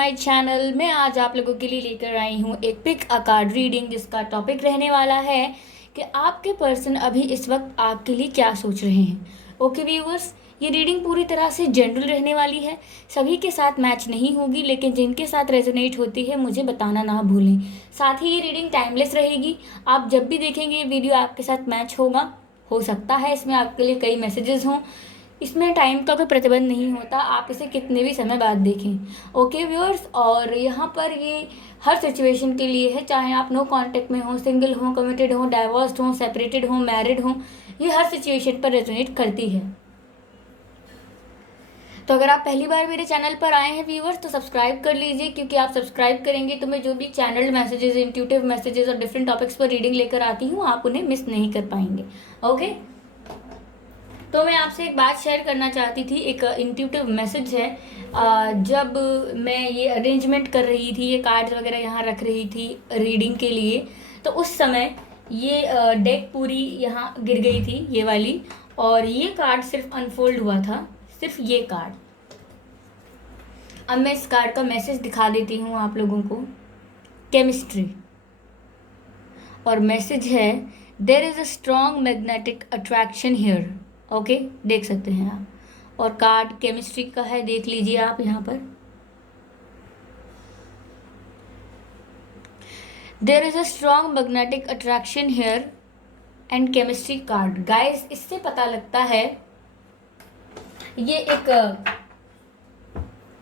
My channel. मैं आज आप लोगों के लिए लेकर आई हूँ एक पिक अ कार्ड रीडिंग, जिसका टॉपिक रहने वाला है कि आपके पर्सन अभी इस वक्त आपके लिए क्या सोच रहे हैं। ओके व्यूअर्स, ये रीडिंग पूरी तरह से जनरल रहने वाली है, सभी के साथ मैच नहीं होगी, लेकिन जिनके साथ रेजोनेट होती है मुझे बताना ना भूलें। साथ ही ये रीडिंग टाइमलेस रहेगी, आप जब भी देखेंगे ये वीडियो आपके साथ मैच होगा। हो सकता है इसमें आपके लिए कई मैसेजेस हों, इसमें टाइम का कोई प्रतिबंध नहीं होता, आप इसे कितने भी समय बाद देखें। ओके व्यूअर्स, और यहाँ पर ये हर सिचुएशन के लिए है, चाहे आप नो कांटेक्ट में हो, सिंगल हो, कमिटेड हो, डाइवोर्स्ड हो, सेपरेटेड हो, मैरिड हो, ये हर सिचुएशन पर रेजोनेट करती है। तो अगर आप पहली बार मेरे चैनल पर आए हैं व्यूअर्स, तो सब्सक्राइब कर लीजिए, क्योंकि आप सब्सक्राइब करेंगे तो मैं जो भी चैनल मैसेजेस, इंट्यूटिव मैसेजेस और डिफरेंट टॉपिक्स पर रीडिंग लेकर आती हूँ, आप उन्हें मिस नहीं कर पाएंगे। ओके, तो मैं आपसे एक बात शेयर करना चाहती थी, एक इंट्यूटिव मैसेज है। जब मैं ये अरेंजमेंट कर रही थी, ये कार्ड्स वगैरह यहाँ रख रही थी रीडिंग के लिए, तो उस समय ये डेक पूरी यहाँ गिर गई थी, ये वाली, और ये कार्ड सिर्फ अनफोल्ड हुआ था, सिर्फ ये कार्ड। अब मैं इस कार्ड का मैसेज दिखा देती हूँ आप लोगों को। केमिस्ट्री, और मैसेज है there is a strong magnetic attraction here. Okay, देख सकते हैं आप, और कार्ड केमिस्ट्री का है, देख लीजिए आप यहाँ पर। There is a strong magnetic attraction here and chemistry card. Guys, इससे पता लगता है ये एक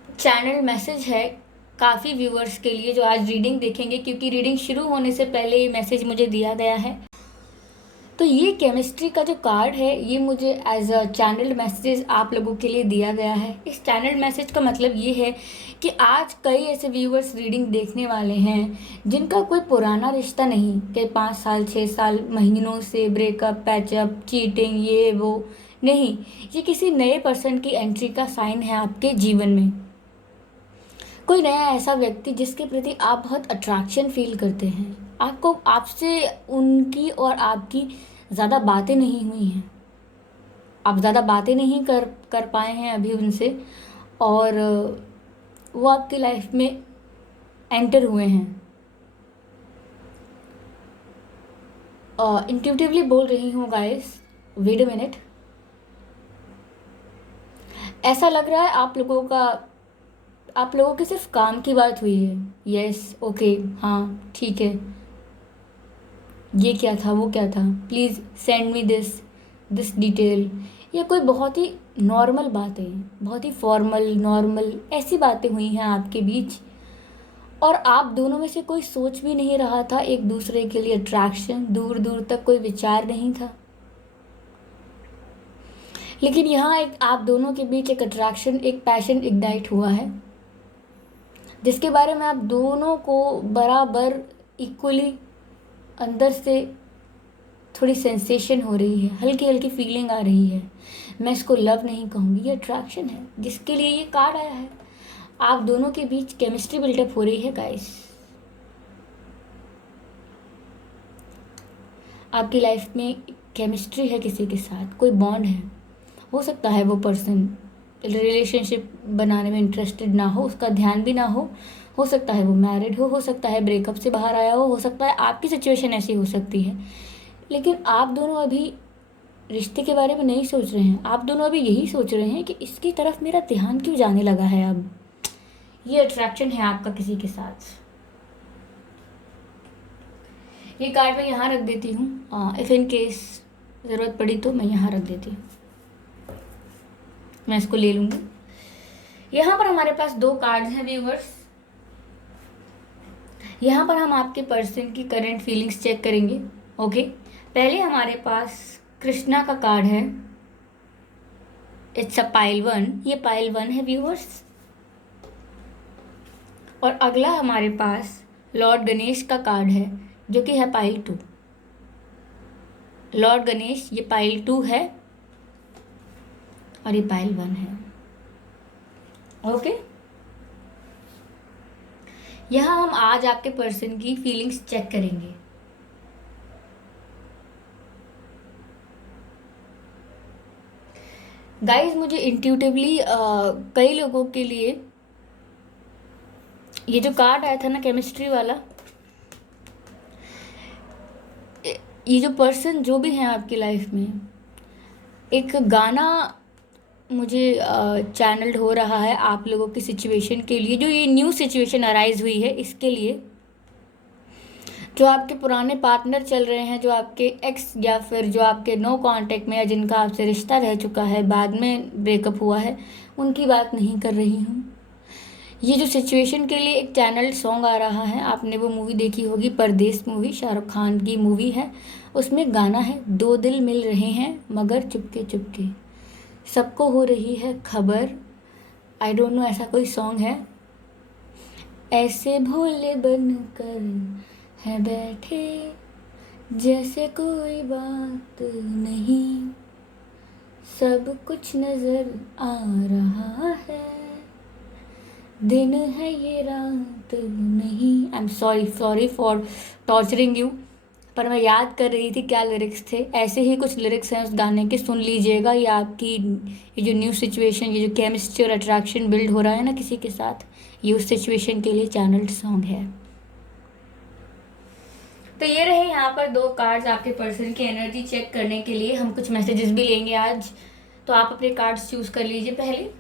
चैनल मैसेज है काफ़ी व्यूअर्स के लिए जो आज रीडिंग देखेंगे, क्योंकि रीडिंग शुरू होने से पहले ये मैसेज मुझे दिया गया है। तो ये केमिस्ट्री का जो कार्ड है, ये मुझे एज अ चैनल मैसेज आप लोगों के लिए दिया गया है। इस चैनल मैसेज का मतलब ये है कि आज कई ऐसे व्यूअर्स रीडिंग देखने वाले हैं जिनका कोई पुराना रिश्ता नहीं, कि 5 साल 6 साल महीनों से ब्रेकअप, पैचअप, चीटिंग, ये वो नहीं। ये किसी नए पर्सन की एंट्री का साइन है आपके जीवन में। कोई नया ऐसा व्यक्ति जिसके प्रति आप बहुत अट्रैक्शन फील करते हैं, आपको आपसे उनकी और आपकी ज़्यादा बातें नहीं हुई हैं, आप ज़्यादा बातें नहीं कर कर पाए हैं अभी उनसे, और वो आपकी लाइफ में एंटर हुए हैं। इंट्यूटिवली बोल रही हूँ गाइस, वेट अ मिनट। ऐसा लग रहा है आप लोगों की सिर्फ काम की बात हुई है। यस, ओके, हाँ ठीक है, ये क्या था, वो क्या था, please send me this detail. या कोई बहुत ही नॉर्मल बातें, बहुत ही फॉर्मल नॉर्मल ऐसी बातें हुई हैं आपके बीच, और आप दोनों में से कोई सोच भी नहीं रहा था एक दूसरे के लिए अट्रैक्शन, दूर दूर तक कोई विचार नहीं था, लेकिन यहाँ एक आप दोनों के बीच एक अट्रैक्शन, एक पैशन इग्नाइट हुआ है, जिसके बारे में आप दोनों को बराबर इक्वली अंदर से थोड़ी सेंसेशन हो रही है, हल्की हल्की फीलिंग आ रही है। मैं इसको लव नहीं कहूँगी, ये अट्रैक्शन है जिसके लिए ये कार्ड आया है। आप दोनों के बीच केमिस्ट्री बिल्डअप हो रही है गाइस। आपकी लाइफ में केमिस्ट्री है, किसी के साथ कोई बॉन्ड है। हो सकता है वो पर्सन रिलेशनशिप बनाने में इंटरेस्टेड ना हो, उसका ध्यान भी ना हो सकता है वो मैरिड हो सकता है ब्रेकअप से बाहर आया हो सकता है आपकी सिचुएशन ऐसी हो सकती है, लेकिन आप दोनों अभी रिश्ते के बारे में नहीं सोच रहे हैं। आप दोनों अभी यही सोच रहे हैं कि इसकी तरफ मेरा ध्यान क्यों जाने लगा है। अब ये अट्रैक्शन है आपका किसी के साथ। ये कार्ड मैं यहाँ रख देती हूँ, इफ़ इन केस ज़रूरत पड़ी तो मैं यहाँ रख देती हूँ, मैं इसको ले लूँगी। यहाँ पर हमारे पास 2 कार्ड्स हैं व्यूवर्स। यहाँ पर हम आपके पर्सन की करंट फीलिंग्स चेक करेंगे। ओके, पहले हमारे पास कृष्णा का कार्ड है, इट्स अ पाइल 1, ये पाइल 1 है व्यूवर्स। और अगला हमारे पास लॉर्ड गणेश का कार्ड है, जो कि है पाइल 2। लॉर्ड गणेश ये पाइल 2 है और ये पाइल 1 है। ओके, यहाँ हम आज आपके पर्सन की फीलिंग्स चेक करेंगे। गाइस, मुझे इंट्यूटिवली कई लोगों के लिए ये जो कार्ड आया था ना केमिस्ट्री वाला, ये जो पर्सन जो भी है आपकी लाइफ में, एक गाना मुझे चैनल्ड हो रहा है आप लोगों की सिचुएशन के लिए, जो ये न्यू सिचुएशन अराइज हुई है इसके लिए। जो आपके पुराने पार्टनर चल रहे हैं, जो आपके एक्स या फिर जो आपके नो कांटेक्ट में या जिनका आपसे रिश्ता रह चुका है, बाद में ब्रेकअप हुआ है, उनकी बात नहीं कर रही हूँ। ये जो सिचुएशन के लिए एक चैनल सॉन्ग आ रहा है, आपने वो मूवी देखी होगी, परदेस मूवी, शाहरुख खान की मूवी है। उसमें गाना है, दो दिल मिल रहे हैं मगर चुपके चुपके, सबको हो रही है खबर। आई डोंट नो, ऐसा कोई सॉन्ग है। ऐसे भोले बनकर है बैठे जैसे कोई बात नहीं, सब कुछ नजर आ रहा है, दिन है ये रात नहीं। I am sorry for torturing you, पर मैं याद कर रही थी क्या लिरिक्स थे। ऐसे ही कुछ लिरिक्स हैं उस गाने के, सुन लीजिएगा। ये आपकी ये जो न्यू सिचुएशन, ये जो केमिस्ट्री और अट्रैक्शन बिल्ड हो रहा है ना किसी के साथ, ये उस सिचुएशन के लिए चैनल्ड सॉन्ग है। तो ये रहे यहाँ पर 2 कार्ड्स आपके पर्सन की एनर्जी चेक करने के लिए। हम कुछ मैसेजेस भी लेंगे आज, तो आप अपने कार्ड्स चूज कर लीजिए पहले।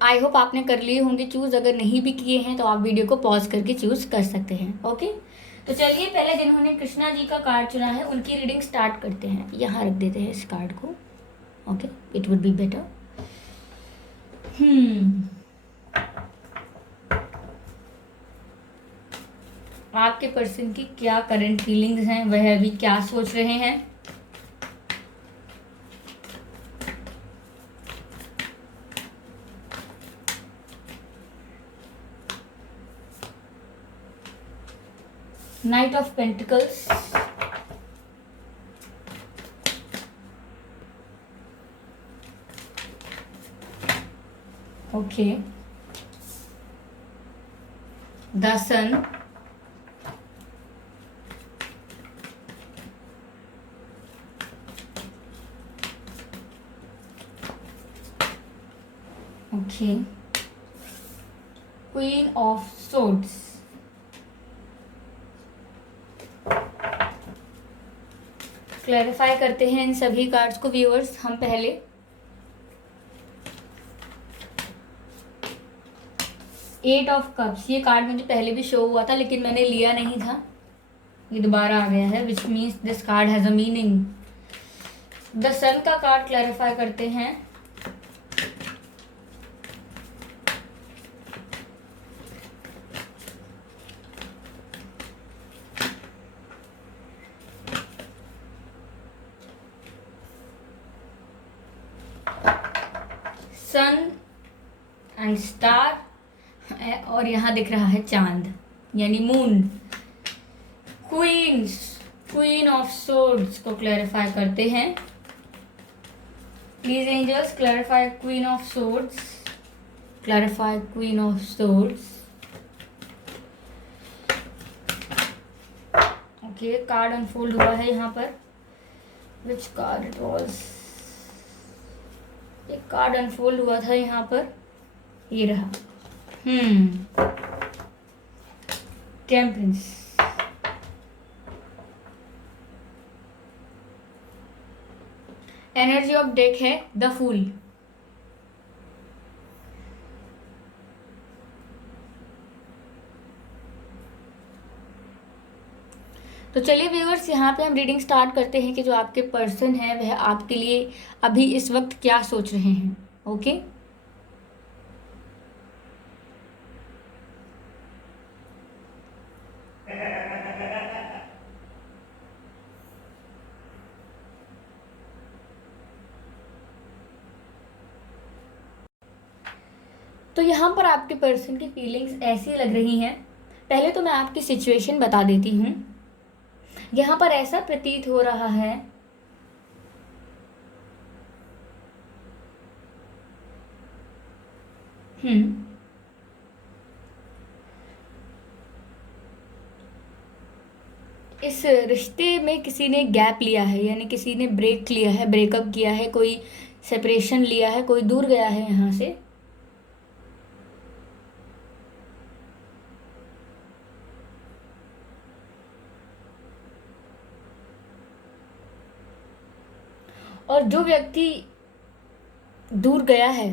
आई होप आपने कर लिए होंगे चूज़। अगर नहीं भी किए हैं तो आप वीडियो को पॉज करके चूज़ कर सकते हैं। ओके, तो चलिए पहले जिन्होंने कृष्णा जी का कार्ड चुना है उनकी रीडिंग स्टार्ट करते हैं। यहाँ रख देते हैं इस कार्ड को। Okay, it would be better. आपके पर्सन की क्या करंट फीलिंग्स हैं, वह अभी क्या सोच रहे हैं। Knight of Pentacles, okay, the Sun, okay, Queen of Swords, clarify करते हैं इन सभी कार्ड्स को व्यूअर्स हम पहले। एट ऑफ कप्स, ये कार्ड मुझे पहले भी शो हुआ था लेकिन मैंने लिया नहीं था, ये दोबारा आ गया है, which means this card has a meaning. The sun का कार्ड क्लैरिफाई करते हैं। सन एंड स्टार, और यहाँ दिख रहा है चांद यानी मून। क्वीन ऑफ सोर्ड्स को क्लैरिफाई करते हैं। Please angels clarify queen of swords, clarify queen of swords. Okay, card unfold हुआ है यहाँ पर। विच कार्ड इट वॉज, एक कार्ड अनफोल्ड हुआ था यहाँ पर, ये रहा। टेम्परेंस, एनर्जी ऑफ डेक है द फूल। तो चलिए व्यूअर्स, यहाँ पे हम रीडिंग स्टार्ट करते हैं कि जो आपके पर्सन है वह आपके लिए अभी इस वक्त क्या सोच रहे हैं। ओके, तो यहाँ पर आपके पर्सन की फीलिंग्स ऐसी लग रही हैं। पहले तो मैं आपकी सिचुएशन बता देती हूँ। यहाँ पर ऐसा प्रतीत हो रहा है इस रिश्ते में किसी ने गैप लिया है, यानी किसी ने ब्रेक लिया है, ब्रेकअप किया है, कोई सेपरेशन लिया है, कोई दूर गया है यहाँ से। और जो व्यक्ति दूर गया है,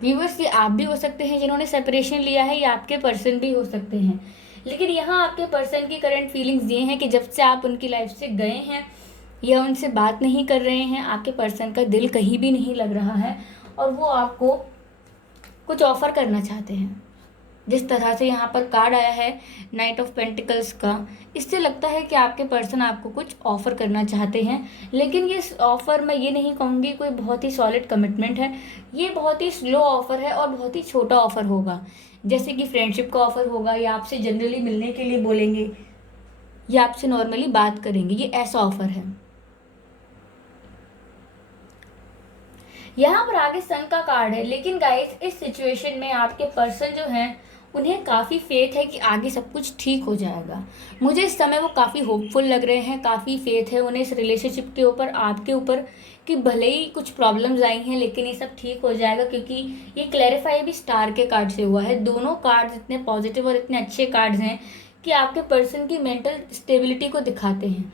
व्यूवर्स, ये आप भी हो सकते हैं जिन्होंने सेपरेशन लिया है, या आपके पर्सन भी हो सकते हैं। लेकिन यहाँ आपके पर्सन की करंट फीलिंग्स ये हैं कि जब से आप उनकी लाइफ से गए हैं या उनसे बात नहीं कर रहे हैं, आपके पर्सन का दिल कहीं भी नहीं लग रहा है और वो आपको कुछ ऑफ़र करना चाहते हैं। जिस तरह से यहाँ पर कार्ड आया है नाइट ऑफ पेंटिकल्स का, इससे लगता है कि आपके पर्सन आपको कुछ ऑफ़र करना चाहते हैं। लेकिन ये ऑफ़र, मैं ये नहीं कहूँगी कोई बहुत ही सॉलिड कमिटमेंट है, ये बहुत ही स्लो ऑफ़र है और बहुत ही छोटा ऑफ़र होगा। जैसे कि फ्रेंडशिप का ऑफ़र होगा, या आपसे जनरली मिलने के लिए बोलेंगे, या आपसे नॉर्मली बात करेंगे, ये ऐसा ऑफ़र है। यहाँ पर आगे सन का कार्ड है। लेकिन गाइस, इस सिचुएशन में आपके पर्सन जो हैं, उन्हें काफ़ी फेथ है कि आगे सब कुछ ठीक हो जाएगा। मुझे इस समय वो काफ़ी होपफुल लग रहे हैं, काफ़ी फेथ है उन्हें इस रिलेशनशिप के ऊपर, आपके ऊपर, कि भले ही कुछ प्रॉब्लम्स आई हैं लेकिन ये सब ठीक हो जाएगा। क्योंकि ये क्लैरिफाई भी स्टार के कार्ड से हुआ है। दोनों कार्ड्स इतने पॉजिटिव और इतने अच्छे कार्ड्स हैं कि आपके पर्सन की मेंटल स्टेबिलिटी को दिखाते हैं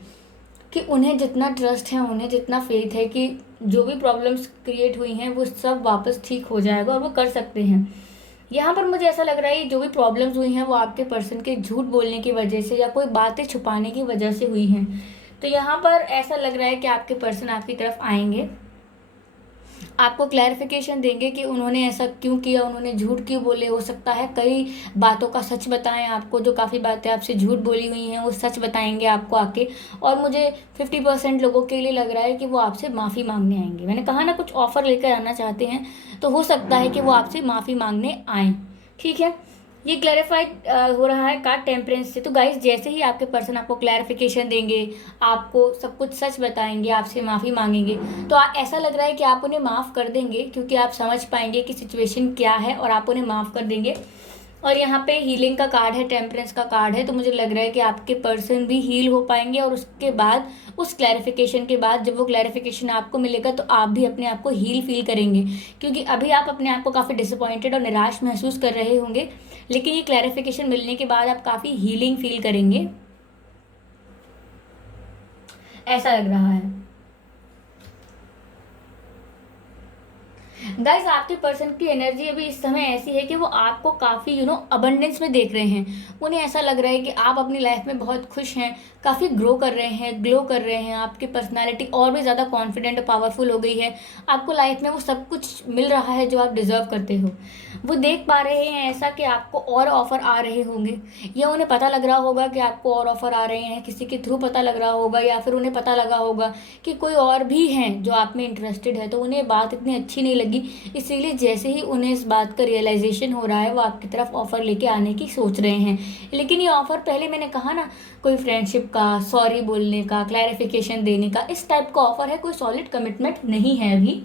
कि उन्हें जितना ट्रस्ट है, उन्हें जितना फेथ है कि जो भी प्रॉब्लम्स क्रिएट हुई हैं वो सब वापस ठीक हो जाएगा और वो कर सकते हैं। यहाँ पर मुझे ऐसा लग रहा है जो भी प्रॉब्लम्स हुई हैं वो आपके पर्सन के झूठ बोलने की वजह से या कोई बातें छुपाने की वजह से हुई हैं। तो यहाँ पर ऐसा लग रहा है कि आपके पर्सन आपकी तरफ आएंगे, आपको क्लैरिफिकेशन देंगे कि उन्होंने ऐसा क्यों किया, उन्होंने झूठ क्यों बोले। हो सकता है कई बातों का सच बताएं आपको, जो काफ़ी बातें आपसे झूठ बोली हुई हैं वो सच बताएंगे आपको आके। और मुझे 50% लोगों के लिए लग रहा है कि वो आपसे माफ़ी मांगने आएंगे। मैंने कहा ना, कुछ ऑफ़र लेकर आना चाहते हैं, तो हो सकता है कि वो आपसे माफ़ी मांगने आएँ। ठीक है, ये क्लैरिफाइड हो रहा है कार्ड टेम्परेंस से। तो गाइस, जैसे ही आपके पर्सन आपको क्लैरिफिकेशन देंगे, आपको सब कुछ सच बताएंगे, आपसे माफ़ी मांगेंगे, तो ऐसा लग रहा है कि आप उन्हें माफ़ कर देंगे, क्योंकि आप समझ पाएंगे कि सिचुएशन क्या है और आप उन्हें माफ़ कर देंगे। और यहाँ पे हीलिंग का कार्ड है, टेम्परेंस का कार्ड है, तो मुझे लग रहा है कि आपके पर्सन भी हील हो पाएंगे। और उसके बाद, उस क्लैरिफिकेशन के बाद, जब वो क्लैरिफिकेशन आपको मिलेगा तो आप भी अपने आप को हील फील करेंगे। क्योंकि अभी आप अपने आप को काफ़ी डिसअपॉइंटेड और निराश महसूस कर रहे होंगे, लेकिन ये क्लैरिफिकेशन मिलने के बाद आप काफ़ी हीलिंग फील करेंगे, ऐसा लग रहा है। गाइस, आपके पर्सन की एनर्जी अभी इस समय ऐसी है कि वो आपको काफ़ी अबंडेंस में देख रहे हैं। उन्हें ऐसा लग रहा है कि आप अपनी लाइफ में बहुत खुश हैं, काफ़ी ग्रो कर रहे हैं, ग्लो कर रहे हैं। आपकी पर्सनालिटी और भी ज़्यादा कॉन्फिडेंट और पावरफुल हो गई है। आपको लाइफ में वो सब कुछ मिल रहा है जो आप डिज़र्व करते हो। वो देख पा रहे हैं ऐसा कि आपको और ऑफ़र आ रहे होंगे, या उन्हें पता लग रहा होगा कि आपको और ऑफ़र आ रहे हैं, किसी के थ्रू पता लग रहा होगा, या फिर उन्हें पता लगा होगा कि कोई और भी हैं जो आप में इंटरेस्टेड है। तो उन्हें बात इतनी अच्छी नहीं लगी, इसीलिए जैसे ही उन्हें इस बात का रियलाइजेशन हो रहा है, वो आपकी तरफ ऑफ़र लेके आने की सोच रहे हैं। लेकिन ये ऑफ़र, पहले मैंने कहा ना, कोई फ्रेंडशिप का, सॉरी बोलने का, क्लैरिफिकेशन देने का, इस टाइप का ऑफ़र है, कोई सॉलिड कमिटमेंट नहीं है अभी।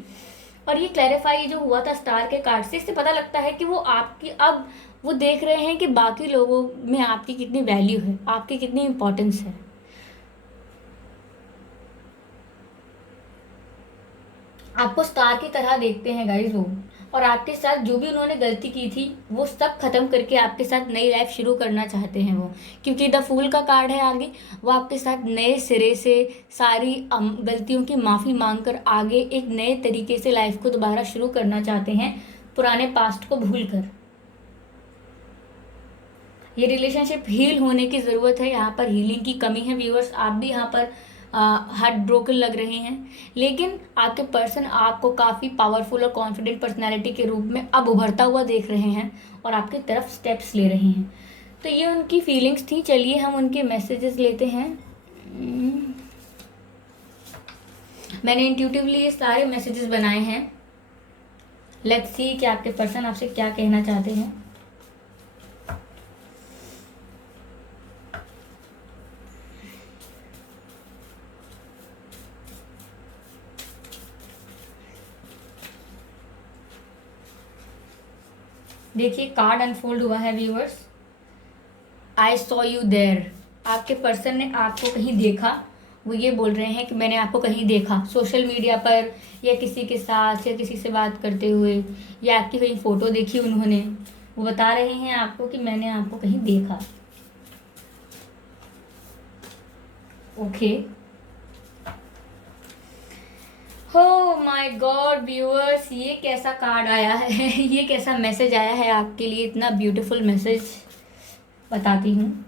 और ये क्लैरिफाई जो हुआ था स्टार के कार्ड से, इससे पता लगता है कि वो आपकी, अब वो देख रहे हैं कि बाकी लोगों में आपकी कितनी वैल्यू है, आपकी कितनी इंपॉर्टेंस है। आपको स्टार की तरह देखते हैं गाइज वो, और आपके साथ जो भी उन्होंने गलती की थी वो सब खत्म करके आपके साथ नई लाइफ शुरू करना चाहते हैं वो। क्योंकि द फूल का कार्ड है आगे, वो आपके साथ नए सिरे से सारी गलतियों की माफ़ी मांगकर आगे एक नए तरीके से लाइफ को दोबारा शुरू करना चाहते हैं, पुराने पास्ट को भूल कर। ये रिलेशनशिप हील होने की ज़रूरत है, यहाँ पर हीलिंग की कमी है व्यूअर्स। आप भी यहाँ पर हार्ट ब्रोकन लग रहे हैं, लेकिन आपके पर्सन आपको काफ़ी पावरफुल और कॉन्फिडेंट पर्सनालिटी के रूप में अब उभरता हुआ देख रहे हैं और आपकी तरफ स्टेप्स ले रहे हैं। तो ये उनकी फीलिंग्स थी। चलिए हम उनके मैसेजेस लेते हैं। मैंने इंट्यूटिवली ये सारे मैसेजेस बनाए हैं। लेट्स सी कि आपके पर्सन आपसे क्या कहना चाहते हैं। देखिए, कार्ड अनफोल्ड हुआ है viewers. I saw you there. आपके पर्सन ने आपको कहीं देखा वो ये बोल रहे हैं कि मैंने आपको कहीं देखा सोशल मीडिया पर, या किसी के साथ, या किसी से बात करते हुए, या आपकी कहीं फ़ोटो देखी उन्होंने। वो बता रहे हैं आपको कि मैंने आपको कहीं देखा। ओके। हो माय गॉड व्यूअर्स, ये कैसा कार्ड आया है ये कैसा मैसेज आया है आपके लिए, इतना ब्यूटीफुल मैसेज। बताती हूँ,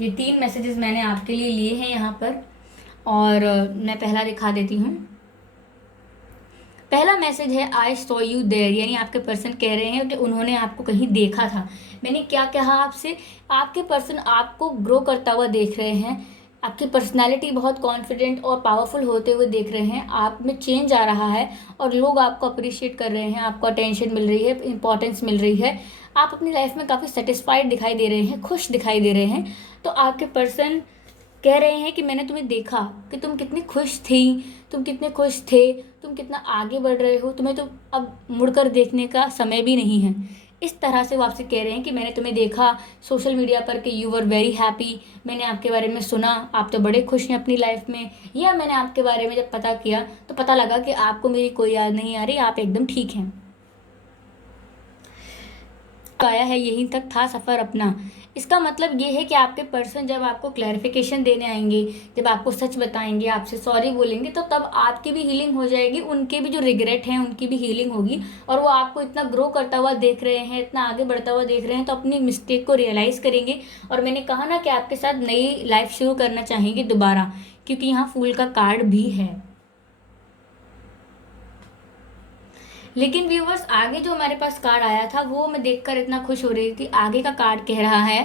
ये 3 मैसेजेस मैंने आपके लिए लिए हैं यहाँ पर, और मैं पहला दिखा देती हूँ। पहला मैसेज है आई सॉ यू देयर, यानी आपके पर्सन कह रहे हैं कि उन्होंने आपको कहीं देखा था। मैंने क्या कहा आपसे, आपके पर्सन आपको ग्रो करता हुआ देख रहे हैं, आपकी पर्सनैलिटी बहुत कॉन्फिडेंट और पावरफुल होते हुए देख रहे हैं, आप में चेंज आ रहा है और लोग आपको अप्रिशिएट कर रहे हैं, आपको अटेंशन मिल रही है, इंपॉर्टेंस मिल रही है, आप अपनी लाइफ में काफ़ी सेटिस्फाइड दिखाई दे रहे हैं, खुश दिखाई दे रहे हैं। तो आपके पर्सन कह रहे हैं कि मैंने तुम्हें देखा कि तुम कितनी खुश थी, तुम कितने खुश थे, तुम कितना आगे बढ़ रहे हो, तुम्हें तो अब मुड़कर देखने का समय भी नहीं है। इस तरह से वो आपसे कह रहे हैं कि मैंने तुम्हें देखा सोशल मीडिया पर कि यू वर वेरी हैप्पी, मैंने आपके बारे में सुना, आप तो बड़े खुश हैं अपनी लाइफ में, या मैंने आपके बारे में जब पता किया तो पता लगा कि आपको मेरी कोई याद नहीं आ रही, आप एकदम ठीक हैं। आया है यहीं तक था सफ़र अपना। इसका मतलब ये है कि आपके पर्सन जब आपको क्लैरिफिकेशन देने आएंगे, जब आपको सच बताएंगे, आपसे सॉरी बोलेंगे, तो तब आपकी भी हीलिंग हो जाएगी, उनके भी जो रिग्रेट हैं उनकी भी हीलिंग होगी। और वो आपको इतना ग्रो करता हुआ देख रहे हैं, इतना आगे बढ़ता हुआ देख रहे हैं, तो अपनी मिस्टेक को रियलाइज़ करेंगे। और मैंने कहा ना कि आपके साथ नई लाइफ शुरू करना चाहेंगे दोबारा, क्योंकि यहाँ फूल का कार्ड भी है। लेकिन व्यूवर्स, आगे जो हमारे पास कार्ड आया था वो मैं देखकर इतना खुश हो रही थी। आगे का कार्ड कह रहा है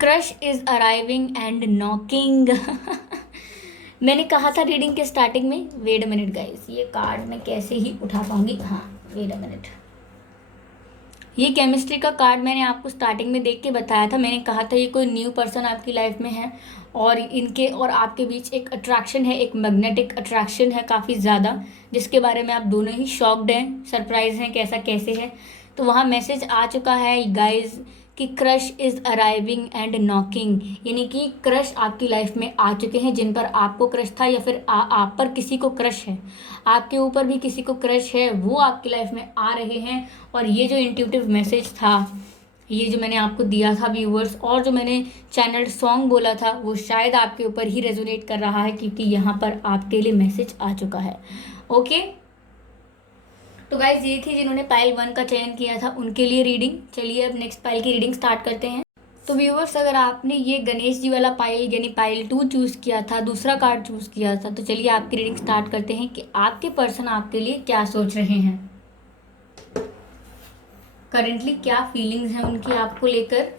crush is arriving and knocking मैंने कहा था रीडिंग के स्टार्टिंग में, वेट अ मिनट गाइस, ये कार्ड मैं कैसे ही उठा पाऊंगी, हाँ वेट अ मिनट। ये केमिस्ट्री का कार्ड मैंने आपको स्टार्टिंग में देख के बताया था। मैंने कहा था ये कोई न्यू पर्सन आपकी लाइफ में है, और इनके और आपके बीच एक अट्रैक्शन है, एक मैग्नेटिक अट्रैक्शन है काफ़ी ज़्यादा, जिसके बारे में आप दोनों ही शॉक्ड हैं, सरप्राइज हैं कैसा कैसे है। तो वहाँ मैसेज आ चुका है गाइज कि crush is arriving and knocking, यानी कि क्रश आपकी लाइफ में आ चुके हैं, जिन पर आपको क्रश था, या फिर आप पर किसी को क्रश है, आपके ऊपर भी किसी को क्रश है, वो आपकी लाइफ में आ रहे हैं। और ये जो इंट्यूटिव मैसेज था, ये जो मैंने आपको दिया था व्यूवर्स, और जो मैंने चैनल सॉन्ग बोला था, वो शायद आपके ऊपर ही रेजोनेट कर रहा है, क्योंकि यहाँ पर आपके लिए मैसेज आ चुका है। ओके, तो गाइज ये थी जिन्होंने पाइल 1 का चयन किया था उनके लिए रीडिंग। चलिए अब नेक्स्ट पाइल की रीडिंग स्टार्ट करते हैं। तो व्यूवर्स, अगर आपने ये गणेश जी वाला पाइल यानी पाइल 2 चूज़ किया था, दूसरा कार्ड चूज़ किया था, तो चलिए आपकी रीडिंग स्टार्ट करते हैं कि आपके पर्सन आपके लिए क्या सोच रहे हैं, करेंटली क्या फीलिंग्स हैं उनकी आपको लेकर।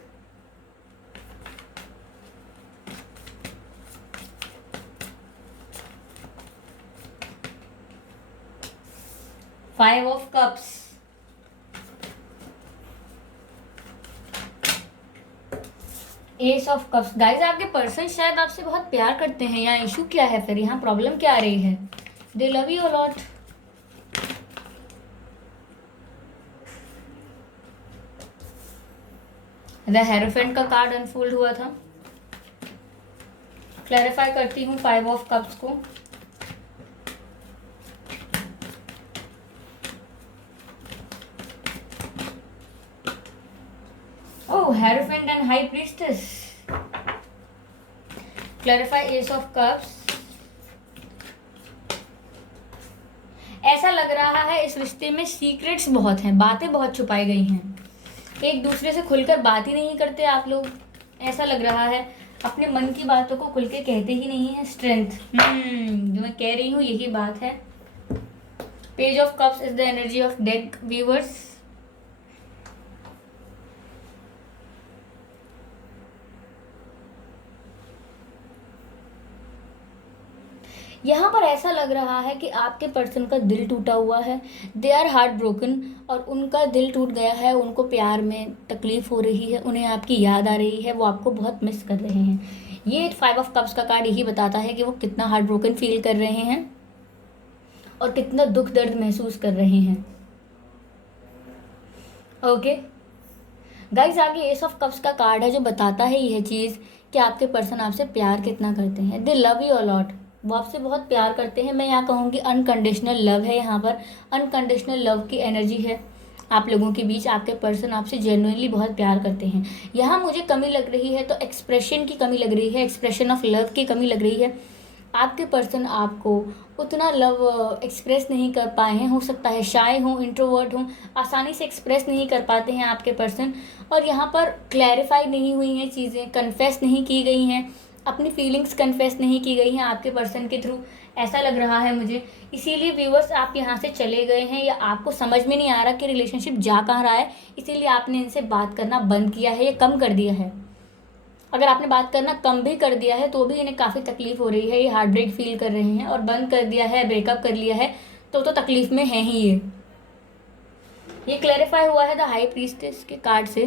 Five of cups, S of cups. Guys आपके पर्सन शायद आपसे बहुत प्यार करते हैं, यहाँ इशू क्या है, फिर यहाँ प्रॉब्लम क्या आ रही है। They love you a lot. The hierophant का कार्ड अनफोल्ड हुआ था। क्लैरिफाई करती हूँ 5 ऑफ कप्स को। Oh, hierophant and high priestess. Clarify ace of cups. ऐसा लग रहा है इस रिश्ते में सीक्रेट्स बहुत हैं, बातें बहुत छुपाई गई हैं, एक दूसरे से खुलकर बात ही नहीं करते आप लोग, ऐसा लग रहा है अपने मन की बातों को खुल के कहते ही नहीं है। स्ट्रेंथ, जो मैं कह रही हूँ यही बात है। Page of cups is the energy of death viewers. यहाँ पर ऐसा लग रहा है कि आपके पर्सन का दिल टूटा हुआ है, दे आर हार्ट ब्रोकन, और उनका दिल टूट गया है, उनको प्यार में तकलीफ हो रही है, उन्हें आपकी याद आ रही है, वो आपको बहुत मिस कर रहे हैं। ये 5 ऑफ कप्स का कार्ड यही बताता है कि वो कितना हार्ट ब्रोकन फील कर रहे हैं और कितना दुख दर्द महसूस कर रहे हैं। ओके, गाइस आगे एस ऑफ कप्स का कार्ड है जो बताता है यह चीज़ कि आपके पर्सन आपसे प्यार कितना करते हैं। दे लव यू अलॉट, वो आपसे बहुत प्यार करते हैं। मैं यहाँ कहूँगी अनकंडीशनल लव है, यहाँ पर अनकंडीशनल लव की एनर्जी है आप लोगों के बीच। आपके पर्सन आपसे जेन्युइनली बहुत प्यार करते हैं। यहाँ मुझे कमी लग रही है तो एक्सप्रेशन की कमी लग रही है, एक्सप्रेशन ऑफ लव की कमी लग रही है। आपके पर्सन आपको उतना लव एक्सप्रेस नहीं कर पाए हैं, हो सकता है शाय हों, इंट्रोवर्ट हों, आसानी से एक्सप्रेस नहीं कर पाते हैं आपके पर्सन। और यहाँ पर क्लैरिफाई नहीं हुई हैं चीज़ें, कन्फेस नहीं की गई हैं, अपनी फीलिंग्स कन्फेस नहीं की गई हैं आपके पर्सन के थ्रू, ऐसा लग रहा है मुझे। इसीलिए व्यूअर्स आप यहाँ से चले गए हैं, या आपको समझ में नहीं आ रहा कि रिलेशनशिप जा कहाँ रहा है, इसीलिए आपने इनसे बात करना बंद किया है या कम कर दिया है। अगर आपने बात करना कम भी कर दिया है तो भी इन्हें काफ़ी तकलीफ हो रही है, ये हार्ट ब्रेक फील कर रहे हैं, और बंद कर दिया है, ब्रेकअप कर लिया है तो तकलीफ में है ही ये क्लैरिफाई हुआ है द हाई प्रीस्टेस के कार्ड से,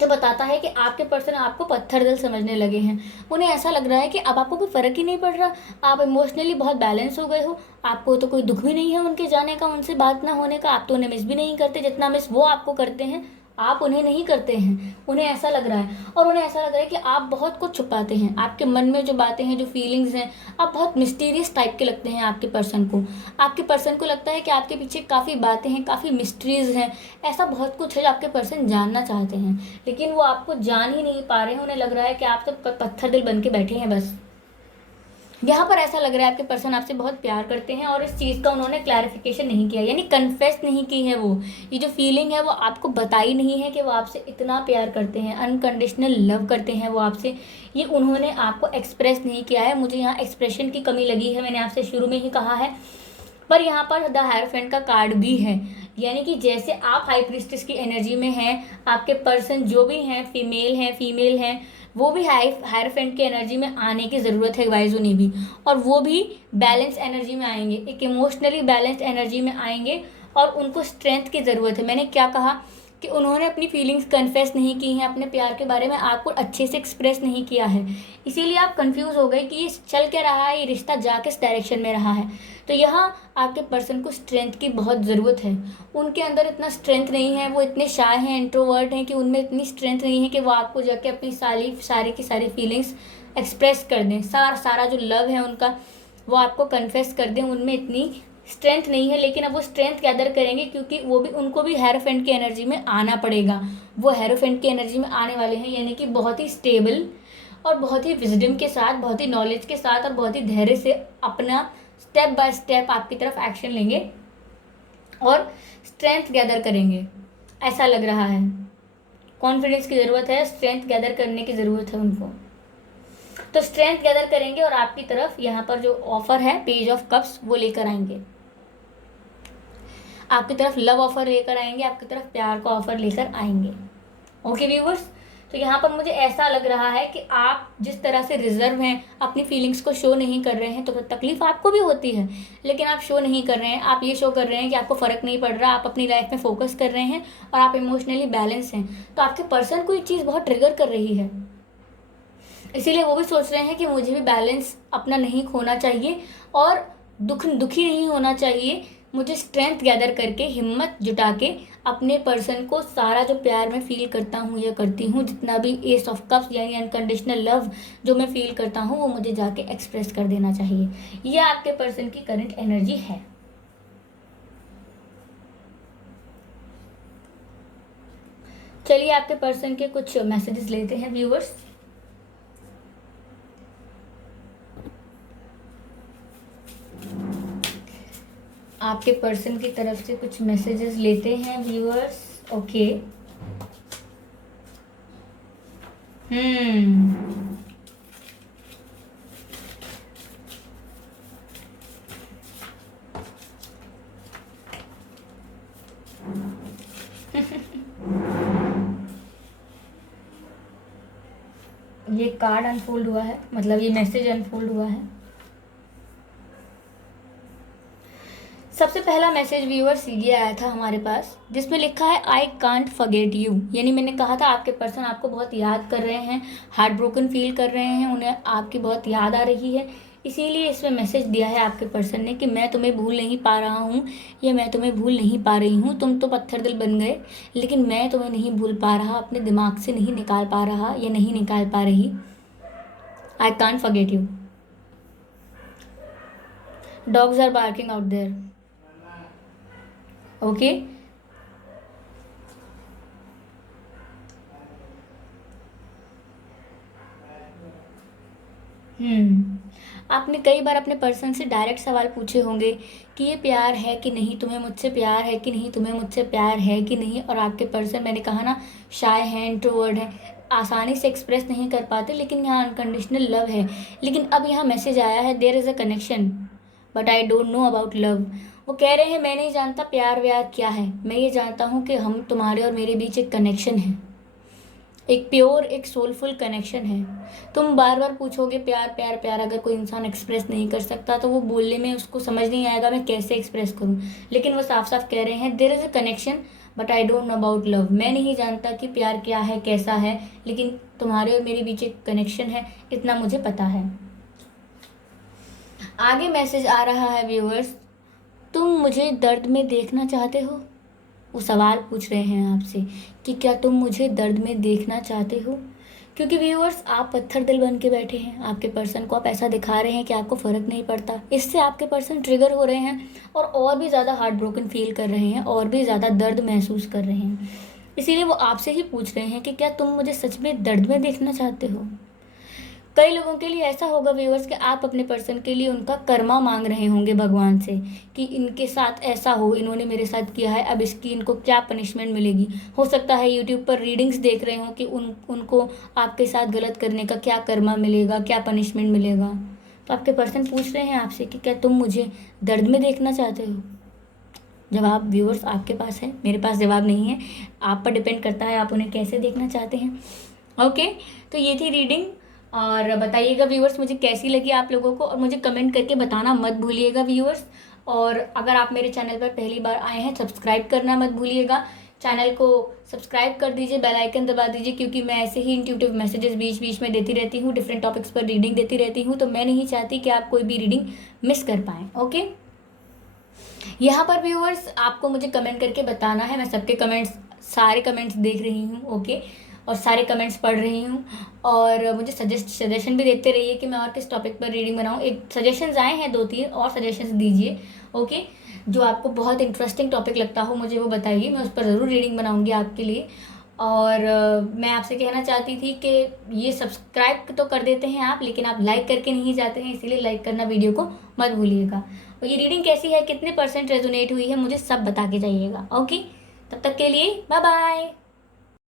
जो बताता है कि आपके पर्सन आपको पत्थर दिल समझने लगे हैं। उन्हें ऐसा लग रहा है कि अब आपको कोई फ़र्क ही नहीं पड़ रहा, आप इमोशनली बहुत बैलेंस हो गए हो, आपको तो कोई दुख भी नहीं है उनके जाने का, उनसे बात ना होने का, आप तो उन्हें मिस भी नहीं करते जितना मिस वो आपको करते हैं, आप उन्हें नहीं करते हैं। उन्हें ऐसा लग रहा है, और उन्हें ऐसा लग रहा है कि आप बहुत कुछ छुपाते हैं, आपके मन में जो बातें हैं, जो फीलिंग्स हैं, आप बहुत मिस्टीरियस टाइप के लगते हैं आपके पर्सन को। आपके पर्सन को लगता है कि आपके पीछे काफ़ी बातें हैं, काफ़ी मिस्ट्रीज़ हैं, ऐसा बहुत कुछ है जो आपके पर्सन जानना चाहते हैं, लेकिन वो आपको जान ही नहीं पा रहे हैं। उन्हें लग रहा है कि आप तो पत्थर दिल बन के बैठे हैं बस। यहाँ पर ऐसा लग रहा है आपके पर्सन आपसे बहुत प्यार करते हैं, और इस चीज़ का उन्होंने क्लैरिफिकेशन नहीं किया, यानी कन्फेस नहीं की है। वो ये जो फीलिंग है वो आपको बताई नहीं है कि वो आपसे इतना प्यार करते हैं, अनकंडीशनल लव करते हैं वो आपसे, ये उन्होंने आपको एक्सप्रेस नहीं किया है। मुझे यहाँ एक्सप्रेशन की कमी लगी है, मैंने आपसे शुरू में ही कहा है। पर यहाँ पर द हायरफेंट का कार्ड भी है, यानी कि जैसे आप हाई प्रीस्टेस की एनर्जी में हैं, आपके पर्सन जो भी हैं, फीमेल हैं, वो भी हायरफेंट की एनर्जी में आने की ज़रूरत है वाइज उन्हें भी, और वो भी बैलेंस एनर्जी में आएंगे, एक इमोशनली बैलेंस्ड एनर्जी में आएंगे, और उनको स्ट्रेंथ की ज़रूरत है। मैंने क्या कहा कि उन्होंने अपनी फीलिंग्स कन्फेस नहीं की हैं, अपने प्यार के बारे में आपको अच्छे से एक्सप्रेस नहीं किया है, इसीलिए आप कंफ्यूज हो गए कि ये चल क्या रहा है, ये रिश्ता जा किस डायरेक्शन में रहा है। तो यहाँ आपके पर्सन को स्ट्रेंथ की बहुत ज़रूरत है, उनके अंदर इतना स्ट्रेंथ नहीं है, वो इतने शाय हैं, इंट्रोवर्ट हैं, कि उनमें इतनी स्ट्रेंथ नहीं है कि वो आपको जाके अपनी सारी की सारी फीलिंग्स एक्सप्रेस कर दें, सारा जो लव है उनका वो आपको कन्फेस कर दें, उनमें इतनी स्ट्रेंथ नहीं है। लेकिन अब वो स्ट्रेंथ गैदर करेंगे, क्योंकि उनको भी हेरोफेंट की एनर्जी में आना पड़ेगा। वो हेरोफेंट की एनर्जी में आने वाले हैं, यानी कि बहुत ही स्टेबल और बहुत ही विजडम के साथ, बहुत ही नॉलेज के साथ और बहुत ही धैर्य से अपना स्टेप बाय स्टेप आपकी तरफ एक्शन लेंगे और स्ट्रेंथ गैदर करेंगे, ऐसा लग रहा है। कॉन्फिडेंस की ज़रूरत है, स्ट्रेंथ गैदर करने की ज़रूरत है उनको, तो स्ट्रेंथ गैदर करेंगे और आपकी तरफ यहाँ पर जो ऑफर है पेज ऑफ कप्स वो लेकर आएंगे, आपकी तरफ लव ऑफर लेकर आएंगे, आपकी तरफ प्यार का ऑफर लेकर आएंगे। ओके व्यूवर्स, तो यहाँ पर मुझे ऐसा लग रहा है कि आप जिस तरह से रिजर्व हैं, अपनी फीलिंग्स को शो नहीं कर रहे हैं, तो तकलीफ आपको भी होती है, लेकिन आप शो नहीं कर रहे हैं। आप ये शो कर रहे हैं कि आपको फ़र्क नहीं पड़ रहा, आप अपनी लाइफ में फोकस कर रहे हैं और आप इमोशनली बैलेंस हैं। तो आपके पर्सन को ये चीज़ बहुत ट्रिगर कर रही है, इसीलिए वो भी सोच रहे हैं कि मुझे भी बैलेंस अपना नहीं खोना चाहिए और दुखी नहीं होना चाहिए। मुझे स्ट्रेंथ गैदर करके, हिम्मत जुटा के अपने पर्सन को सारा जो प्यार मैं फील करता हूँ या करती हूँ, जितना भी एस ऑफ कप्स यानी अनकंडीशनल लव जो मैं फील करता हूँ, वो मुझे जाके एक्सप्रेस कर देना चाहिए। ये आपके पर्सन की करंट एनर्जी है। चलिए आपके पर्सन के कुछ मैसेजेस लेते हैं व्यूवर्स। आपके पर्सन की तरफ से कुछ मैसेजेस लेते हैं व्यूअर्स। ओके, ये कार्ड अनफोल्ड हुआ है, मतलब ये मैसेज अनफोल्ड हुआ है। सबसे पहला मैसेज व्यूअर्स ये आया था हमारे पास, जिसमें लिखा है आई कांट फॉरगेट यू, यानी मैंने कहा था आपके पर्सन आपको बहुत याद कर रहे हैं, हार्ट ब्रोकन फील कर रहे हैं, उन्हें आपकी बहुत याद आ रही है, इसीलिए इसमें मैसेज दिया है आपके पर्सन ने कि मैं तुम्हें भूल नहीं पा रहा हूँ या मैं तुम्हें भूल नहीं पा रही हूँ। तुम तो पत्थर दिल बन गए, लेकिन मैं तुम्हें नहीं भूल पा रहा, अपने दिमाग से नहीं निकाल पा रहा या नहीं निकाल पा रही। I can't forget you. Dogs are barking out there. Okay, आपने कई बार अपने पर्सन से डायरेक्ट सवाल पूछे होंगे कि ये प्यार है कि नहीं, तुम्हें मुझसे प्यार है कि नहीं, तुम्हें मुझसे प्यार है कि नहीं। और आपके पर्सन, मैंने कहा ना, शाय हैं, इंट्रोवर्ट हैं, आसानी से एक्सप्रेस नहीं कर पाते, लेकिन यहाँ अनकंडीशनल लव है। लेकिन अब यहाँ मैसेज आया है, there is a connection but I don't know about love. वो कह रहे हैं मैं नहीं जानता प्यार व्यार क्या है, मैं ये जानता हूँ कि हम तुम्हारे और मेरे बीच एक कनेक्शन है, एक प्योर, एक सोलफुल कनेक्शन है। तुम बार बार पूछोगे प्यार प्यार प्यार, अगर कोई इंसान एक्सप्रेस नहीं कर सकता तो वो बोलने में उसको समझ नहीं आएगा मैं कैसे एक्सप्रेस करूँ। लेकिन वो साफ साफ कह रहे हैं there is a connection but I don't know about love. मैं नहीं जानता कि प्यार क्या है, कैसा है, लेकिन तुम्हारे और मेरे बीच एक कनेक्शन है, इतना मुझे पता है। आगे मैसेज आ रहा है व्यूअर्स, तुम मुझे दर्द में देखना चाहते हो। वो सवाल पूछ रहे हैं आपसे कि क्या तुम मुझे दर्द में देखना चाहते हो। क्योंकि व्यूअर्स, आप पत्थर दिल बन के बैठे हैं, आपके पर्सन को आप ऐसा दिखा रहे हैं कि आपको फ़र्क नहीं पड़ता। इससे आपके पर्सन ट्रिगर हो रहे हैं और भी ज़्यादा हार्ट ब्रोकन फील कर रहे हैं, और भी ज़्यादा दर्द महसूस कर रहे हैं। इसीलिए वो आपसे ही पूछ रहे हैं कि क्या तुम मुझे सच में दर्द में देखना चाहते हो। कई लोगों के लिए ऐसा होगा व्यूअर्स कि आप अपने पर्सन के लिए उनका कर्मा मांग रहे होंगे भगवान से कि इनके साथ ऐसा हो, इन्होंने मेरे साथ किया है, अब इसकी इनको क्या पनिशमेंट मिलेगी। हो सकता है यूट्यूब पर रीडिंग्स देख रहे हो कि उनको आपके साथ गलत करने का क्या कर्मा मिलेगा, क्या पनिशमेंट मिलेगा। तो आपके पर्सन पूछ रहे हैं आपसे कि क्या तुम मुझे दर्द में देखना चाहते हो। जवाब व्यूअर्स आपके पास है, मेरे पास जवाब नहीं है, आप पर डिपेंड करता है आप उन्हें कैसे देखना चाहते हैं। ओके, तो ये थी रीडिंग। और बताइएगा व्यूअर्स मुझे कैसी लगी आप लोगों को, और मुझे कमेंट करके बताना मत भूलिएगा व्यूअर्स। और अगर आप मेरे चैनल पर पहली बार आए हैं, सब्सक्राइब करना मत भूलिएगा। चैनल को सब्सक्राइब कर दीजिए, बेल आइकन दबा दीजिए, क्योंकि मैं ऐसे ही इंट्यूटिव मैसेजेस बीच बीच में देती रहती हूँ, डिफरेंट टॉपिक्स पर रीडिंग देती रहती हूँ, तो मैं नहीं चाहती कि आप कोई भी रीडिंग मिस कर पाएँ। ओके, यहाँ पर व्यूअर्स आपको मुझे कमेंट करके बताना है, मैं सबके कमेंट्स, सारे कमेंट्स देख रही हूँ। ओके, और सारे कमेंट्स पढ़ रही हूँ, और मुझे सजेशन भी देते रहिए कि मैं और किस टॉपिक पर रीडिंग बनाऊँ। एक सजेशंस आए हैं 2-3 और सजेशंस दीजिए। ओके, जो आपको बहुत इंटरेस्टिंग टॉपिक लगता हो मुझे वो बताइए, मैं उस पर ज़रूर रीडिंग बनाऊँगी आपके लिए। और मैं आपसे कहना चाहती थी कि ये सब्सक्राइब तो कर देते हैं आप, लेकिन आप लाइक करके नहीं जाते हैं, इसीलिए लाइक करना वीडियो को मत भूलिएगा। और ये रीडिंग कैसी है, कितने % रेजोनेट हुई है, मुझे सब बता के जाइएगा। ओके, तब तक के लिए बाय बाय।